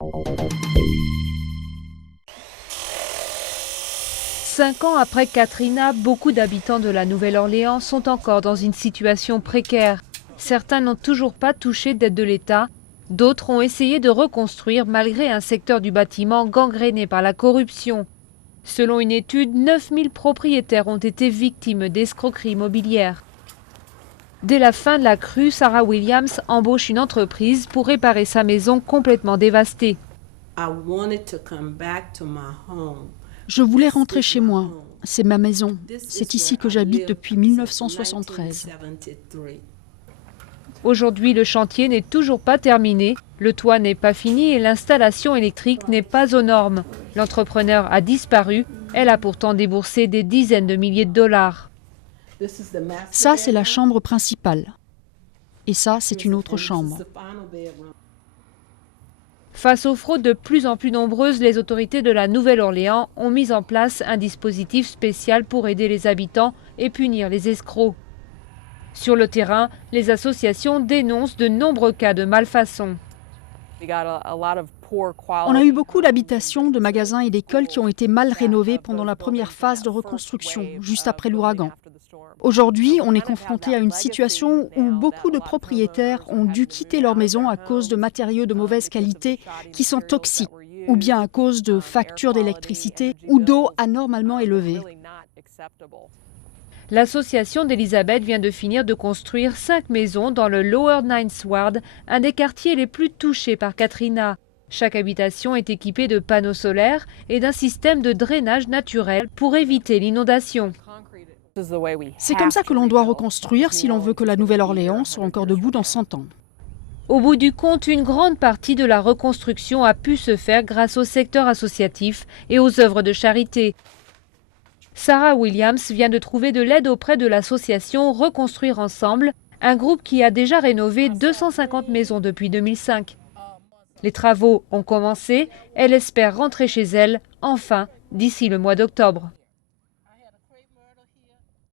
5 ans après Katrina, beaucoup d'habitants de la Nouvelle-Orléans sont encore dans une situation précaire. Certains n'ont toujours pas touché d'aide de l'État. D'autres ont essayé de reconstruire malgré un secteur du bâtiment gangréné par la corruption. Selon une étude, 9000 propriétaires ont été victimes d'escroqueries immobilières. Dès la fin de la crue, Sarah Williams embauche une entreprise pour réparer sa maison complètement dévastée. Je voulais rentrer chez moi. C'est ma maison. C'est ici que j'habite depuis 1973. Aujourd'hui, le chantier n'est toujours pas terminé, le toit n'est pas fini et l'installation électrique n'est pas aux normes. L'entrepreneur a disparu, elle a pourtant déboursé des dizaines de milliers de dollars. Ça, c'est la chambre principale. Et ça, c'est une autre chambre. Face aux fraudes de plus en plus nombreuses, les autorités de la Nouvelle-Orléans ont mis en place un dispositif spécial pour aider les habitants et punir les escrocs. Sur le terrain, les associations dénoncent de nombreux cas de malfaçon. On a eu beaucoup d'habitations, de magasins et d'écoles qui ont été mal rénovées pendant la première phase de reconstruction, juste après l'ouragan. Aujourd'hui, on est confronté à une situation où beaucoup de propriétaires ont dû quitter leur maison à cause de matériaux de mauvaise qualité qui sont toxiques, ou bien à cause de factures d'électricité ou d'eau anormalement élevées. L'association d'Elizabeth vient de finir de construire 5 maisons dans le Lower Ninth Ward, un des quartiers les plus touchés par Katrina. Chaque habitation est équipée de panneaux solaires et d'un système de drainage naturel pour éviter l'inondation. C'est comme ça que l'on doit reconstruire si l'on veut que la Nouvelle-Orléans soit encore debout dans 100 ans. Au bout du compte, une grande partie de la reconstruction a pu se faire grâce au secteur associatif et aux œuvres de charité. Sarah Williams vient de trouver de l'aide auprès de l'association Reconstruire Ensemble, un groupe qui a déjà rénové 250 maisons depuis 2005. Les travaux ont commencé, elle espère rentrer chez elle, enfin, d'ici le mois d'octobre.